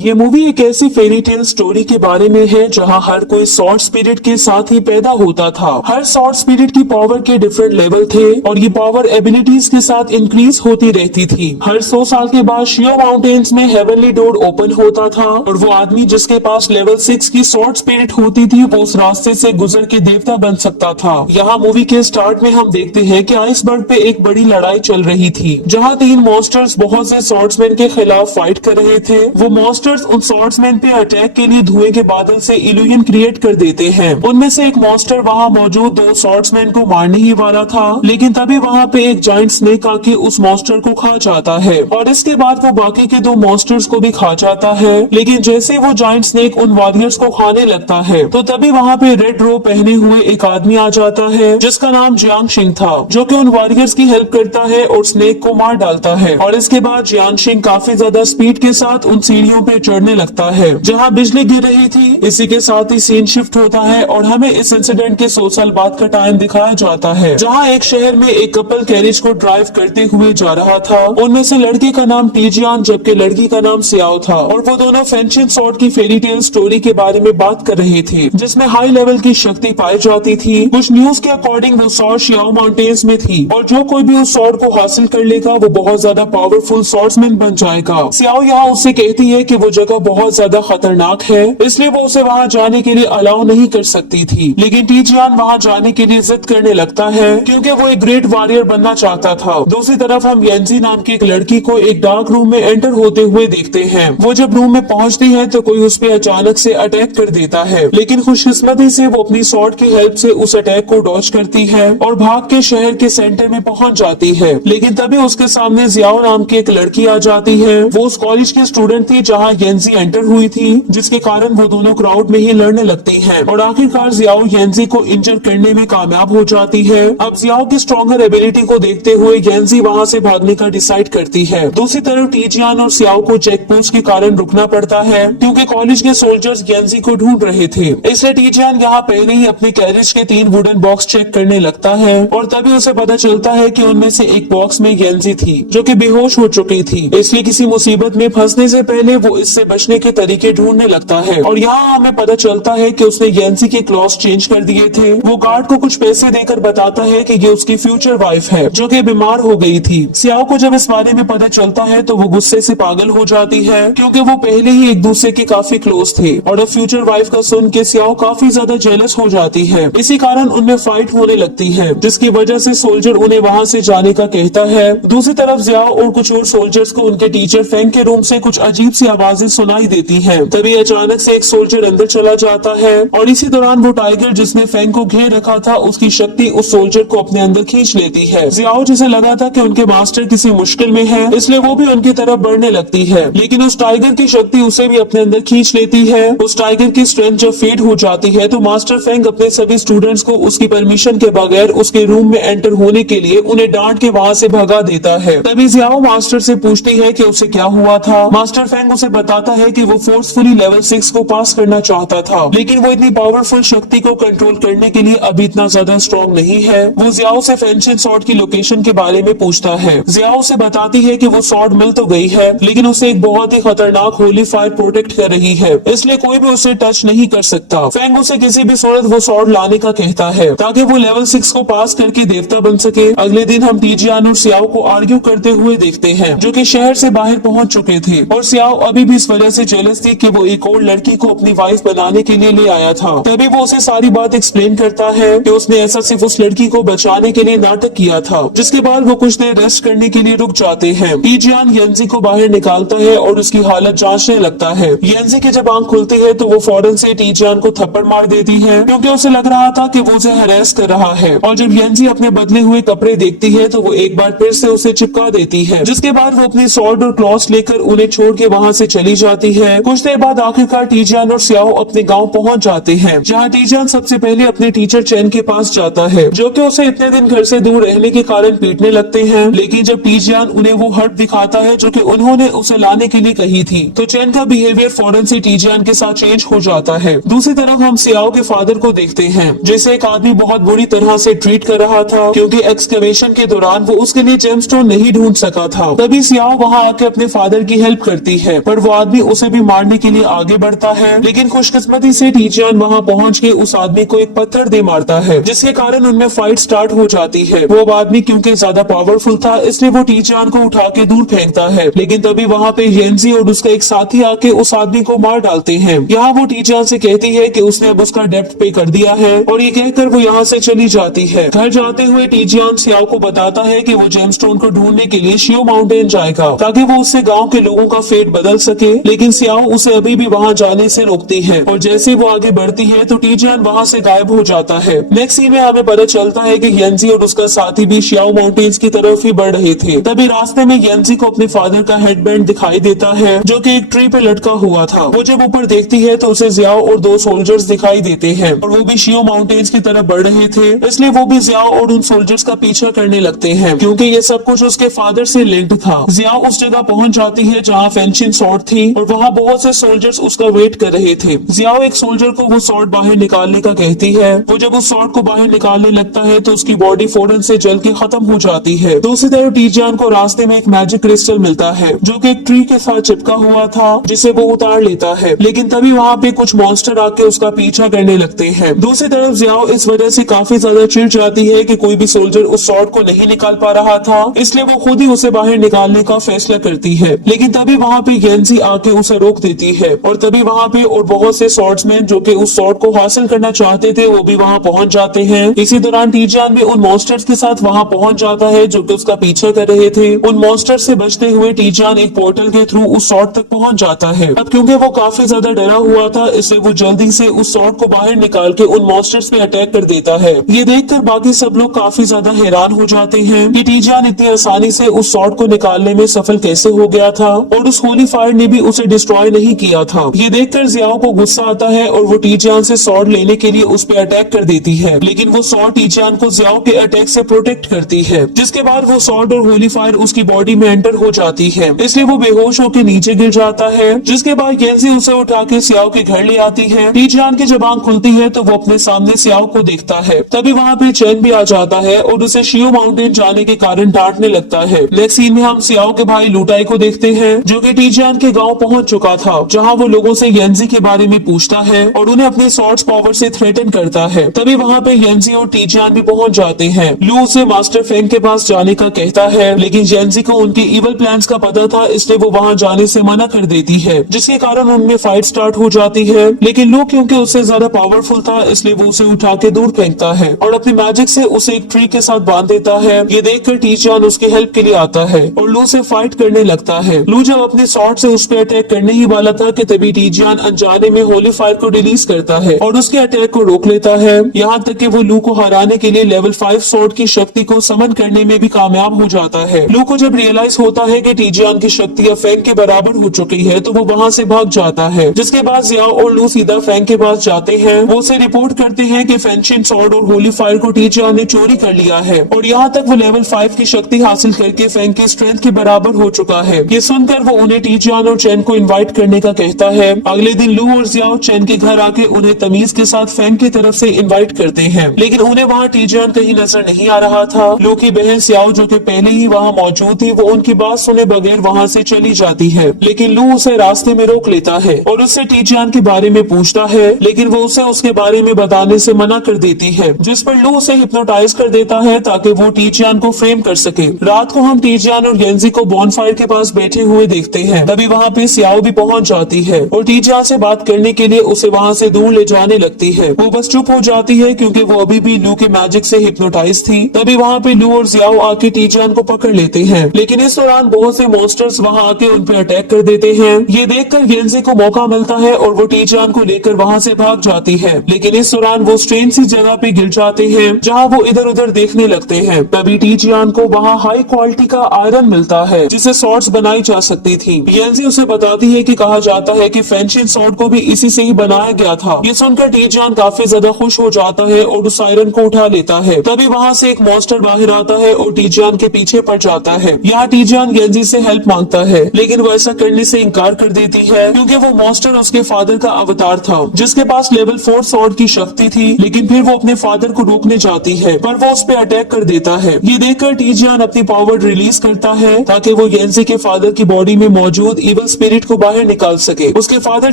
ये मूवी एक ऐसी फेरी टेल स्टोरी के बारे में है जहां हर कोई शॉर्ट स्पिरिट के साथ ही पैदा होता था। हर शॉर्ट स्पिरिट की पावर के डिफरेंट लेवल थे और ये पावर एबिलिटीज के साथ इंक्रीज होती रहती थी। हर 100 साल के बाद शियो माउंटेन्स में हेवनली डोर ओपन होता था और वो आदमी जिसके पास लेवल 6 की शॉर्ट स्पिरिट होती थी वो उस रास्ते से गुजर के देवता बन सकता था। यहाँ मूवी के स्टार्ट में हम देखते हैं कि आइसबर्ग पे एक बड़ी लड़ाई चल रही थी जहाँ 3 मॉन्स्टर्स बहुत से स्वॉर्ड्समैन के खिलाफ फाइट कर रहे थे। वो मॉन्स्टर्स उन स्वॉर्ड्समैन पे अटैक के लिए धुएं के बादल से इल्यूजन क्रिएट कर देते हैं। उनमें से एक मॉन्स्टर वहाँ मौजूद 2 स्वॉर्ड्समैन को मारने ही वाला था, लेकिन तभी वहाँ पे एक जाइंट स्नेक आके उस मॉन्स्टर को खा जाता है और इसके बाद वो बाकी के 2 मॉन्स्टर्स को भी खा जाता है। लेकिन जैसे वो जाइंट स्नेक उन वॉरियर्स को खाने लगता है तो तभी वहाँ पे रेड रो पहने हुए एक आदमी आ जाता है जिसका नाम जियांग सिंह था, जो कि उन वॉरियर्स की हेल्प करता है और स्नेक को मार डालता है। और इसके बाद जियांग सिंह काफी ज्यादा स्पीड के साथ उन सीढ़ियों पे चढ़ने लगता है जहां बिजली गिर रही थी। इसी के साथ ही सीन शिफ्ट होता है और हमें इस इंसिडेंट के 100 साल बाद का टाइम दिखाया जाता है जहां एक शहर में एक कपल कैरिज को ड्राइव करते हुए जा रहा था। उनमें से लड़के का नाम टीजियान जबकि लड़की का नाम सियाओ था और वो दोनों फेंशियन स्वॉर्ड की फेरी टेल स्टोरी के बारे में बात कर रहे थे जिसमें हाई लेवल की शक्ति पाई जाती थी। कुछ न्यूज के अकॉर्डिंग वो स्वॉर्ड शियाओ माउंटेन्स में थी और जो कोई भी उस स्वॉर्ड को हासिल कर लेगा वो बहुत ज्यादा पावरफुल स्वॉर्ड्समैन बन जाएगा। सियाओ यहाँ उससे कहती है कि वो जगह बहुत ज्यादा खतरनाक है इसलिए वो उसे वहाँ जाने के लिए अलाउ नहीं कर सकती थी, लेकिन टीजियान वहाँ जाने के लिए जिद करने लगता है क्योंकि वो एक ग्रेट वॉरियर बनना चाहता था। दूसरी तरफ हम येंजी नाम की एक लड़की को एक डार्क रूम में एंटर होते हुए देखते हैं। वो जब रूम में पहुँचती है तो कोई उस पर अचानक से अटैक कर देता है, लेकिन खुशकिस्मती से वो अपनी स्वॉर्ड की हेल्प से उस अटैक को डॉज करती है और भाग के शहर के सेंटर में पहुँच जाती है। लेकिन तभी उसके सामने जियाओ नाम की एक लड़की आ जाती है। वो उस कॉलेज की स्टूडेंट थी जहाँ येंजी एंटर हुई थी, जिसके कारण वो दोनों क्राउड में ही लड़ने लगती हैं और आखिरकार जियाओ येंजी को इंजर करने में कामयाब हो जाती है। अब जियाओ की स्ट्रॉन्गर एबिलिटी को देखते हुए येंजी वहाँ से भागने का डिसाइड करती है। दूसरी तरफ टीजियान और सियाओ को चेक पोस्ट के कारण रुकना पड़ता है क्योंकि कॉलेज के सोल्जर्स येंजी को ढूंढ रहे थे। इसलिए टीजियान यहाँ पहले ही अपनी कैरेज के 3 वुडन बॉक्स चेक करने लगता है और तभी उसे पता चलता है कि उनमें से एक बॉक्स में येंजी थी जो कि बेहोश हो चुकी थी। इसलिए किसी मुसीबत में फंसने से पहले वो इससे बचने के तरीके ढूंढने लगता है और यहाँ हमें पता चलता है कि उसने येंजी के क्लॉथ्स चेंज कर दिए थे। वो गार्ड को कुछ पैसे देकर बताता है कि ये उसकी फ्यूचर वाइफ है जो कि बीमार हो गई थी। सियाओ को जब इस बारे में पता चलता है तो वो गुस्से से पागल हो जाती है क्योंकि वो पहले ही एक दूसरे के काफी क्लोज थे और अब फ्यूचर वाइफ का सुन के सियाओ काफी ज्यादा जेलस हो जाती है। इसी कारण उनमें फाइट होने लगती है जिसकी वजह से सोल्जर उन्हें वहाँ से जाने का कहता है। दूसरी तरफ जियाओ और कुछ और सोल्जर्स को उनके टीचर फेंग के रूम से कुछ अजीब सी आवाजें सुनाई देती हैं। तभी अचानक से एक सोल्जर अंदर चला जाता है और इसी दौरान वो टाइगर जिसने फेंग को घेर रखा था उसकी शक्ति उस सोल्जर को अपने अंदर खींच लेती है। जियाओ जिसे लगा था कि उनके मास्टर किसी मुश्किल में है इसलिए वो भी उनकी तरफ बढ़ने लगती है, लेकिन उस टाइगर की शक्ति उसे भी अपने अंदर खींच लेती है। उस टाइगर की स्ट्रेंथ जब फेड हो जाती है तो मास्टर फेंग अपने सभी स्टूडेंट्स को उसकी परमिशन के बगैर उसके रूम में एंटर होने के लिए उन्हें डांट के वहाँ से भगा देता है। तभी जियाओ मास्टर से पूछती है कि उसे क्या हुआ था। मास्टर फेंग उसे बताता है कि वो फोर्सफुली लेवल 6 को पास करना चाहता था, लेकिन वो इतनी पावरफुल शक्ति को कंट्रोल करने के लिए अभी इतना ज्यादा स्ट्रॉन्ग नहीं है। वो जियाओ से फेंशियन स्वॉर्ड की लोकेशन के बारे में पूछता है। जियाओ से बताती है कि वो स्वॉर्ड मिल तो गई है लेकिन उसे एक बहुत ही खतरनाक होली फायर प्रोटेक्ट कर रही है, इसलिए कोई भी उसे टच नहीं कर सकता। फेंग उसे किसी भी सूरत वो स्वॉर्ड लाने का कहता है ताकि वो लेवल 6 को पास करके देवता बन सके। अगले दिन हम टीजियान और सियाओ को आर्ग्यू करते हुए देखते हैं जो कि शहर से बाहर पहुंच चुके थे और सियाओ अभी भी इस वजह से जेलस थी कि वो एक और लड़की को अपनी वाइफ बनाने के लिए ले आया था। तभी वो उसे सारी बात एक्सप्लेन करता है कि उसने ऐसा सिर्फ उस लड़की को बचाने के लिए नाटक किया था। जिसके बाद वो कुछ देर रेस्ट करने के लिए रुक जाते हैं। टीजियान येंजी को बाहर निकालता है और उसकी हालत जांचने लगता है। येंजी की जब आंख खुलती है तो वो फौरन से टीजियान को थप्पड़ मार देती है क्योंकि उसे लग रहा था कि वो उसे हरेस कर रहा है और जब येंजी अपने बदले हुए कपड़े देखती है तो वो एक बार फिर से उसे चिपका देती है। जिसके बाद वो अपनी स्वॉर्ड और क्लॉथ्स लेकर उन्हें छोड़ के वहाँ से चली जाती है। कुछ देर बाद आखिरकार टीजियान और सियाओ अपने गांव पहुंच जाते हैं जहां टीजियान सबसे पहले अपने टीचर चैन के पास जाता है जो कि उसे इतने दिन घर से दूर रहने के कारण पीटने लगते हैं। लेकिन जब टीजियान उन्हें वो हट दिखाता है जो कि उन्होंने उसे लाने के लिए कही थी तो चैन का बिहेवियर फौरन से टीजियान के साथ चेंज हो जाता है। दूसरी तरफ हम सियाओ के फादर को देखते हैं जैसे एक आदमी बहुत बुरी तरह से ट्रीट कर रहा था क्योंकि एक्सकवेशन के दौरान वो उसके लिए जेमस्टोन नहीं ढूंढ सका था। तभी सियाओ वहाँ आके अपने फादर की हेल्प करती है पर वो आदमी उसे भी मारने के लिए आगे बढ़ता है, लेकिन खुशकिस्मती से टीजियान वहाँ पहुँच के उस आदमी को एक पत्थर दे मारता है, जिसके कारण उनमें फाइट स्टार्ट हो जाती है। वो आदमी क्योंकि ज्यादा पावरफुल था इसलिए वो टीजियान को उठा के दूर फेंकता है, लेकिन तभी वहाँ पे येंजी और उसका एक साथी आके उस आदमी को मार डालते हैं। यहाँ वो टीजियान से कहती है कि उसने अब उसका डेप्ट पे कर दिया है और ये कहकर वो यहाँ से चली जाती है। घर जाते हुए टीजियान सियाओ को बताता है कि वो जेमस्टोन को ढूंढने के लिए शियो माउंटेन जाएगा ताकि वो उससे गांव के लोगों का फेट बदल सके, लेकिन सियाओ उसे अभी भी वहाँ जाने से रोकती है और जैसे वो आगे बढ़ती है तो टीजियान वहाँ से गायब हो जाता है। नेक्स्ट सीन में हमें पता चलता है कि येंजी और उसका साथी भी शियाओ माउंटेन्स की तरफ ही बढ़ रहे थे। तभी रास्ते में येंजी को अपने फादर का हेडबैंड दिखाई देता है जो कि एक ट्री पे लटका हुआ था। वो जब ऊपर देखती है तो उसे जियाओ और दो सोल्जर्स दिखाई देते हैं और वो भी शियो माउंटेन्स की तरफ बढ़ रहे थे, इसलिए वो भी जियाओ और उन सोल्जर्स का पीछा करने लगते हैं क्योंकि ये सब कुछ उसके फादर से लिंक्ड था। जियाओ उस जगह पहुंच जाती है जहाँ फेंशिन सॉर्ड थी और वहाँ बहुत से सोल्जर्स उसका वेट कर रहे थे। जियाओ एक सोल्जर को वो सॉर्ड बाहर निकालने का कहती है। वो जब उस सॉर्ड को बाहर निकालने लगता है तो उसकी बॉडी फौरन से जल के खत्म हो जाती है। दूसरी तरफ टीजियान को रास्ते में एक मैजिक क्रिस्टल मिलता है जो कि एक ट्री के साथ चिपका हुआ था, जिसे वो उतार लेता है, लेकिन तभी वहाँ पे कुछ मॉन्स्टर आके उसका पीछा करने लगते हैं। दूसरी तरफ जियाओ इस वजह से काफी ज्यादा चिढ़ जाती है कि कोई भी सोल्जर उस सॉर्ड को नहीं निकाल पा रहा था, इसलिए वो खुद ही उसे बाहर निकालने का फैसला करती है, लेकिन तभी वहाँ पे येंजी आके उसे रोक देती है और तभी वहाँ पे और बहुत से स्वॉर्ड्समैन जो कि उस सॉर्ड को हासिल करना चाहते थे वो भी वहाँ पहुँच जाते हैं। इसी दौरान टीजियान भी उन मॉन्स्टर्स के साथ वहाँ पहुँच जाता है जो कि उसका पीछा कर रहे थे। उन मॉन्स्टर से बचते हुए टीजियान एक पोर्टल के थ्रू उस सॉर्ड तक पहुँच जाता है। अब क्योंकि वो काफी ज्यादा डरा हुआ था इसलिए वो जल्दी से उस सॉर्ड को बाहर निकाल के उन मॉन्स्टर्स पे अटैक कर देता है। ये देखकर बाकी सब लोग काफी ज्यादा हैरान हो जाते हैं कि टीजियान इतनी आसानी से उस सॉर्ड को निकालने में सफल कैसे हो गया था और उस होली फायर ने भी उसे डिस्ट्रॉय नहीं किया था। ये देखकर जियाओ को गुस्सा आता है और वो टीजियान से सॉर्ड लेने के लिए उस पे अटैक कर देती है, लेकिन वो सॉर्ड टीजियान को जियाओ के अटैक से प्रोटेक्ट करती है, जिसके बाद वो सॉर्ड और होली फायर उसकी बॉडी में एंटर हो जाती है, इसलिए वो बेहोश होकर नीचे गिर जाता है। जिसके बाद येंजी उसे उठा के सियाओ के घर ले आती है। टीजियान की जब आंख खुलती है तो वो अपने सामने सियाओ को देखता है। तभी वहाँ पे चैन भी आ जाता है और उसे शियो माउंटेन जाने के कारण डांटने लगता है। नेक्स्ट सीन में हम सियाओ के भाई लुटाई को देखते हैं जो कि टीजियान के गांव पहुंच चुका था, जहां वो लोगों से येंजी के बारे में पूछता है और उन्हें अपने सॉर्ड्स पावर से थ्रेटन करता है। तभी वहाँ पे येंजी और टीजियान भी पहुंच जाते हैं। लू उसे मास्टर फेंग के पास जाने का कहता है, लेकिन येंजी को उनके इवल प्लान्स का पता था, इसलिए वो वहाँ जाने से मना कर देती है, जिसके कारण उनमें फाइट स्टार्ट हो जाती है। लेकिन लू क्योंकि उससे ज्यादा पावरफुल था इसलिए वो उसे उठा के दूर फेंकता है और अपनी मैजिक से उसे एक ट्री के साथ बांध देता है। ये देखकर टीजियान उसकी हेल्प के लिए आता है और लू से फाइट करने लगता है। लू जब अपने सॉर्ड से उस पर अटैक करने ही वाला था कि तभी टीजियान अनजाने में होली फायर को रिलीज करता है और उसके अटैक को रोक लेता है। यहाँ तक कि वो लू को हराने के लिए लेवल 5 सॉर्ड की शक्ति को समन करने में भी कामयाब हो जाता है। लू को जब रियलाइज होता है कि टीजियान की शक्ति अब फेंग के बराबर हो चुकी है तो वो वहाँ से भाग जाता है, जिसके बाद जियाओ और लू सीधा फेंग के पास जाते हैं। वो उसे रिपोर्ट करते हैं कि फेंशिन सॉर्ड और होली फायर को टीजियान ने चोरी कर लिया है और यहाँ तक वो लेवल 5 की शक्ति हासिल करके फेंग की स्ट्रेंथ के बराबर हो चुका है। ये सुनकर वो उन्हें टीजियान और चैन को इनवाइट करने का कहता है। अगले दिन लू और जियाओ चैन के घर आके उन्हें तमीज के साथ फेंग की तरफ से इनवाइट करते हैं, लेकिन उन्हें वहाँ टीजियान कहीं नजर नहीं आ रहा था। लू की बहन सियाओ जो कि पहले ही वहाँ मौजूद थी, वो उनकी बात सुने बगैर वहाँ से चली जाती है, लेकिन लू उसे रास्ते में रोक लेता है और उससे टीजियान के बारे में पूछता है, लेकिन वो उसे उसके बारे में बताने से मना कर देती है, जिस पर लू उसे हिप्नोटाइज कर देता है ताकि वो टीजियान को फ्रेम कर सके। रात को हम टीजियान और येंजी को बॉनफायर के पास बैठे हुए देखते हैं। तभी वहाँ पे सियाओ भी पहुँच जाती है और टीजियान से बात करने के लिए उसे वहाँ से दूर ले जाने लगती है। वो बस चुप हो जाती है क्योंकि वो अभी भी लू के मैजिक से हिप्नोटाइज थी। तभी वहाँ पे लू और जियाओ आके टीजियान को पकड़ लेते हैं, लेकिन इस दौरान बहुत से मॉन्स्टर्स वहाँ आके उन पे अटैक कर देते हैं। ये देखकर येंजी को मौका मिलता है और वो टीजियान को लेकर वहाँ से भाग जाती है, लेकिन इस दौरान वो स्ट्रेन सी जगह पे गिर जाते हैं जहाँ वो इधर उधर देखने लगते हैं। तभी टीजियान को वहाँ हाई क्वालिटी का आयरन मिलता है जिसे सॉर्ड्स बनाई जा सकती थी। येंजी उसे बताती है कि कहा जाता है कि फेंशिन सॉर्ड को भी इसी से ही बनाया गया था। ये सुनकर टीजियान काफी ज्यादा खुश हो जाता है और उस आयरन को उठा लेता है। तभी वहाँ से एक मॉन्स्टर बाहर आता है और टीजियान के पीछे पड़ जाता है। यहाँ टीजियान येंजी से हेल्प मांगता है, लेकिन वो ऐसा करने से इनकार कर देती है क्योंकि वो मॉन्स्टर उसके फादर का अवतार था जिसके पास लेवल 4 सॉर्ड की शक्ति थी। लेकिन फिर वो अपने फादर को रोकने जाती है पर वो उस पे अटैक कर देता है। ये देखकर टीजियान अपनी पावर रिलीज करता है ताकि वो येंजी के फादर की बॉडी में मौजूद इवल स्पिरिट को बाहर निकाल सके। उसके फादर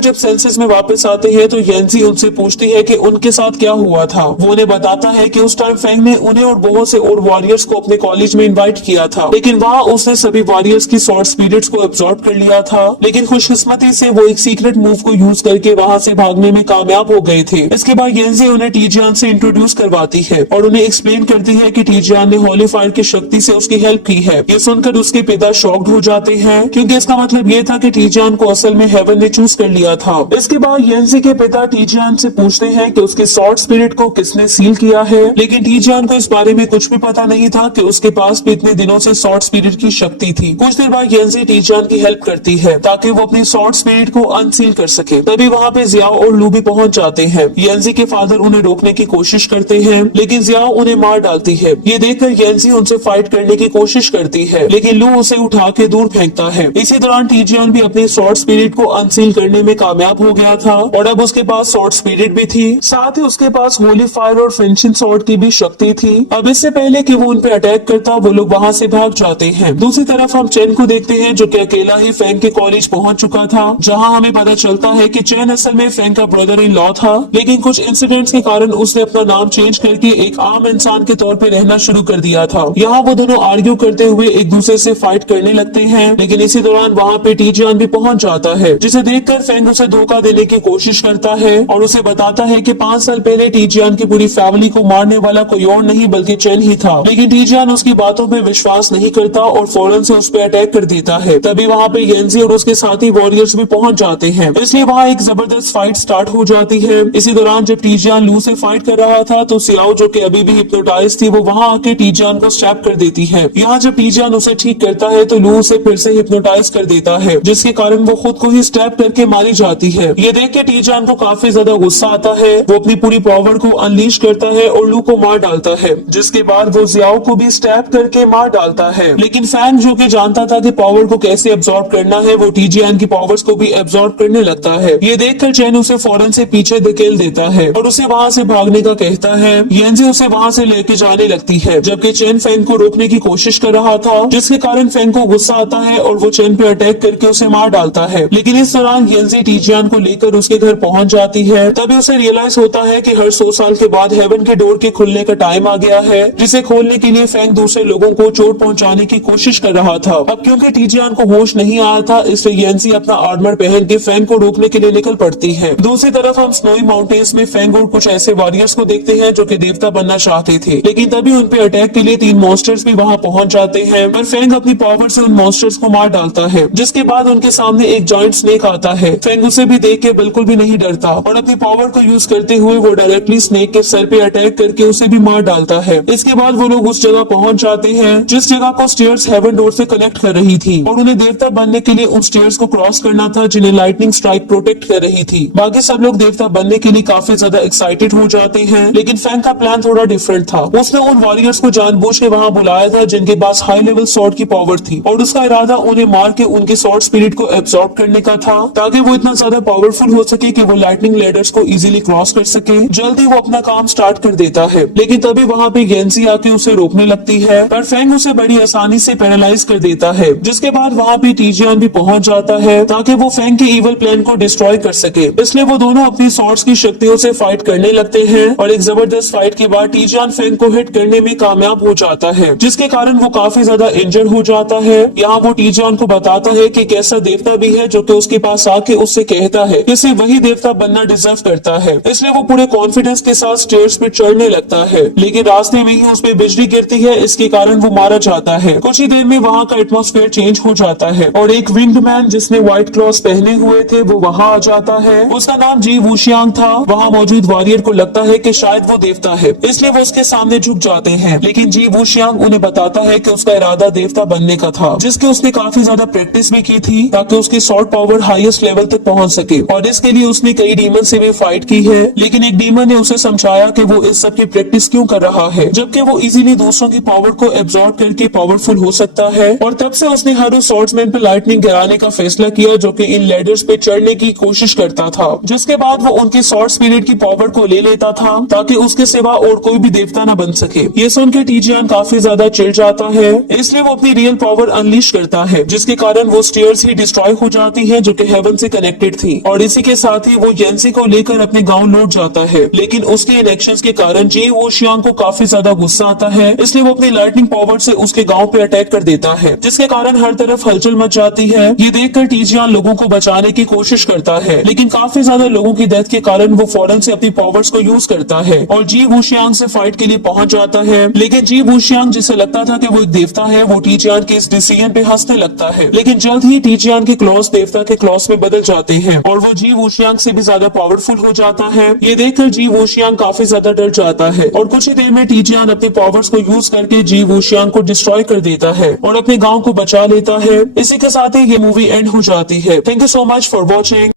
जब सेंसेस में वापस आते हैं तो येंजी उनसे पूछती है कि उनके साथ क्या हुआ था। वो उन्हें बताता है कि उस टाइम फेंग ने उन्हें और बहुत से और वॉरियर्स को अपने कॉलेज में इनवाइट किया था, लेकिन वहाँ उसने सभी वॉरियर्स की सॉर्ड स्पिरिट्स को एब्जॉर्ब कर लिया था। लेकिन खुशकिस्मती से वो एक सीक्रेट मूव को यूज करके वहाँ से भागने में कामयाब हो गए थे। इसके बाद येंजी उन्हें टीजियान से इंट्रोड्यूस करवाती है और उन्हें एक्सप्लेन करती है कि टीजियान ने होली फायर की शक्ति से उसकी हेल्प की है। ये सुनकर उसके पिता शॉक्ड हो जाते हैं, क्योंकि इसका मतलब ये था कि टीजियान को असल में हेवन ने चूज कर लिया था। इसके बाद येंजी के पिता टीजियान से पूछते हैं कि उसके सॉर्ड स्पिरिट को किसने सील किया है, लेकिन टीजियान को इस बारे में कुछ भी पता नहीं था कि उसके पास भी इतने दिनों से सॉर्ड स्पिरिट की शक्ति थी। कुछ देर बाद येंजी टीजियान की हेल्प करती है ताकि वो अपनी सॉर्ड स्पिरिट को अनसील कर सके। तभी वहाँ पे जियाओ और लू भी पहुंच जाते हैं। येंजी के फादर उन्हें रोकने की कोशिश करते हैं, लेकिन जियाओ उन्हें मार डालती है। ये देखकर येंजी उनसे फाइट करने की कोशिश करती है, लेकिन लू उसे उठा के दूर फेंकता है। इसी दौरान टीजियान भी अपनी सॉर्ड स्पिरिट को अनसील करने में कामयाब हो गया था और अब उसके पास सॉर्ड स्पिरिट भी थी। साथ ही उसके पास होली फायर और फिनिशिंग सॉर्ड की भी शक्ति थी। अब इससे पहले कि वो उन पे अटैक करता, वो लोग वहाँ से भाग जाते हैं। दूसरी तरफ हम चेन को देखते हैं, जो कि अकेला ही फेंग के कॉलेज पहुंच चुका था, जहां हमें पता चलता है कि चेन असल में फेंग का ब्रदर इन लॉ था, लेकिन कुछ इंसिडेंट्स के कारण उसने अपना नाम चेंज करके एक आम इंसान के तौर पे रहना शुरू कर दिया था। यहाँ वो दोनों आर्ग्यू करते हुए एक दूसरे से फाइट करने लगते हैं, लेकिन इसी दौरान वहाँ पे टीजियान भी पहुंच जाता है, जिसे देखकर फेंग उसे धोखा देने की कोशिश करता है और उसे बताता है कि 5 साल पहले टीजियान की पूरी फैमिली को मारने वाला कोई और नहीं बल्कि चेन ही था। लेकिन टीजियान उसकी बातों पे विश्वास नहीं करता और फौरन से उस पर अटैक कर देता है। तभी वहाँ पे येंजी और उसके साथी वॉरियर्स भी पहुंच जाते हैं, इसलिए वहाँ एक जबरदस्त फाइट स्टार्ट हो जाती है। इसी दौरान जब टीजियान लू से फाइट कर रहा था तो सियाओ, जो कि अभी भी हिप्नोटाइज थी, वो वहाँ आके टीजियान को स्टैप कर देती है। यहाँ जब टीजियान उसे ठीक करता है तो लू उसे फिर से हिप्नोटाइज कर देता है, जिसके कारण वो खुद को ही स्टैप करके मारी जाती है। ये देख के टीजियान को काफी ज्यादा गुस्सा आता है। वो अपनी पूरी पावर को अनलीश करता है और लू को मार डालता है, जिसके बाद वो जियाओ को भी स्टैप करके मार डालता है। लेकिन फैंग, जो कि जानता था कि पावर को कैसे एब्जॉर्ब करना है, वो टीजियान की पावर्स को भी एब्जॉर्ब करने लगता है। ये देखकर चैन उसे फौरन से पीछे धकेल देता है और उसे वहाँ से भागने का कहता है। येंजी उसे वहाँ से लेके जाने लगती है, जबकि चैन फेंग को रोकने की कोशिश कर रहा था, जिसके कारण फेंग को गुस्सा आता है और वो चैन पे अटैक करके उसे मार डालता है। लेकिन इस दौरान येंजी टीजियान को लेकर उसके घर पहुंच जाती है। तभी उसे रियलाइज होता है कि हर 100 साल के बाद हेवन के डोर के खुलने का टाइम आ गया है, जिसे खोलने के लिए फेंग दूसरे लोगों को चोट पहुंचाने की कोशिश कर रहा था। अब क्योंकि टीजियान को होश नहीं आया था, इसलिए येंजी अपना आर्मर पहन के फेंग को रोकने के लिए निकल पड़ती है। दूसरी तरफ हम स्नोई माउंटेन्स में फेंग और कुछ ऐसे वॉरियर्स को देखते हैं जो कि देवता बनना चाहते थे, लेकिन तभी उन पे अटैक के लिए 3 मॉन्स्टर्स भी वहाँ पहुंच जाते हैं और फेंग अपनी पावर से उन मॉन्स्टर्स को मार डालता है, जिसके बाद उनके सामने एक जॉइंट स्नेक आता है। फेंग उसे भी देख के बिल्कुल भी नहीं डरता और अपनी पावर को यूज करते हुए वो डायरेक्टली स्नेक के सर पे अटैक करके उसे भी मार डालता है। इसके बाद वो लोग उस जगह पहुंच जाते हैं जिस जगह को स्टेयर्स हेवन डोर से कनेक्ट कर रही थी, और उन्हें देवता बनने के लिए उन स्टेयर्स को क्रॉस करना था जिन्हें लाइटनिंग स्ट्राइक प्रोटेक्ट कर रही थी। बाकी सब लोग देवता बनने के लिए काफी ज्यादा एक्साइटेड हो जाते हैं, लेकिन फेंग का प्लान थोड़ा डिफरेंट था। उसने उन वॉरियर्स को जानबूझ के वहाँ बुलाया था जिनके पास हाई लेवल सॉर्ड की पावर थी, और उसका इरादा उन्हें मार के उनके सॉर्ड स्पिरिट को एब्सॉर्ब करने का था, ताकि वो इतना ज्यादा पावरफुल हो सके कि वो लाइटनिंग लेडर्स को इजीली क्रॉस कर सके। जल्दी वो अपना काम स्टार्ट कर देता है, लेकिन तभी वहाँ पे येंजी आके उसे रोकने लगती है, पर फेंग उसे बड़ी आसानी से पैरालाइज कर देता है। जिसके बाद वहाँ पे टीजियान भी पहुंच जाता है ताकि वो फेंग के इवल प्लान को डिस्ट्रॉय कर सके। इसलिए वो दोनों अपनी सॉर्ड्स की शक्तियों से फाइट करने लगते हैं, और एक जबरदस्त फाइट के बाद टीजियान फेंग को हिट करने में कामयाब हो जाता है, जिसके कारण वो काफी ज्यादा इंजर्ड हो जाता है। यहाँ वो टीजियान को बताता है कि कैसा देवता भी है जो कि उसके पास आके उससे कहता है कि सिर्फ वही देवता बनना डिजर्व करता है। इसलिए वो पूरे कॉन्फिडेंस के साथ स्टेयर्स पे चढ़ने लगता है, लेकिन रास्ते में ही उस पे बिजली गिरती है, इसके कारण वो मारा जाता है। कुछ ही देर में वहाँ का एटमॉस्फेयर चेंज हो जाता है और एक विंग्ड मैन जिसने व्हाइट क्लॉथ पहने हुए थे वो वहाँ आ जाता है। उसका नाम जी वुशियांग था। वहाँ मौजूद वॉरियर को लगता है कि शायद वो देवता है, इसलिए वो उसके सामने झुक जाते हैं, लेकिन जी वुशियांग उन्हें बताता है कि उसका इरादा देवता बनने का था, जिसके उसने काफी ज्यादा प्रैक्टिस भी की थी ताकि उसकी सॉर्ड पावर हाईएस्ट लेवल तक पहुंच सके, और इसके लिए उसने कई डीमन से भी फाइट की है। लेकिन एक डीमन ने उसे समझाया कि वो इस सब की प्रैक्टिस क्यों कर रहा है, जबकि वो इजीली दूसरों की पावर को एब्जॉर्ब करके पावरफुल हो सकता है। और तब से उसने हर उस स्वॉर्ड्समैन पे लाइटनिंग गिराने का फैसला किया जो कि इन लेडर्स पे चढ़ने की कोशिश करता था, जिसके बाद वो उनकी सॉर्ड स्पिरिट की पावर को ले लेता था ताकि उसके सिवा और कोई भी देवता न बन सके। ये सुन के टीजियान काफी ज्यादा चिढ़ जाता है, इसलिए वो अपनी रियल पावर अनलीश करता है, जिसके कारण वो स्टेयर्स पावर्स ही डिस्ट्रॉय हो जाती हैं जो कि हेवन से कनेक्टेड थी। और इसी के साथ ही वो येंसी को लेकर अपने गांव लौट जाता है, लेकिन उसके इनएक्शंस के कारण जी वूशियांग को काफी ज्यादा गुस्सा आता है, इसलिए वो अपनी लाइटनिंग पावर से उसके गांव पे अटैक कर देता है, जिसके कारण हर तरफ हलचल मच जाती है। ये देखकर टीजियान लोगों को बचाने की कोशिश करता है, लेकिन काफी ज्यादा लोगों की डेथ के कारण वो फौरन से अपनी पावर्स को यूज करता है और जी वूशियांग से फाइट के लिए पहुंच जाता है। लेकिन जी वूशियांग, जिसे लगता था कि वो एक देवता है, वो टीजियान के इस डिसीजन पे हंसने लगता है। लेकिन जल्द ही टीजियान के क्लॉस देवता के क्लॉस में बदल जाते हैं और वो जी वूशियांग से भी ज्यादा पावरफुल हो जाता है। ये देखकर जी वूशियांग काफी ज्यादा डर जाता है और कुछ ही देर में टीजियान अपने पावर्स को यूज करके जी वूशियांग को डिस्ट्रॉय कर देता है और अपने गांव को बचा लेता है। इसी के साथ ही ये मूवी एंड हो जाती है। Thank you so much for watching.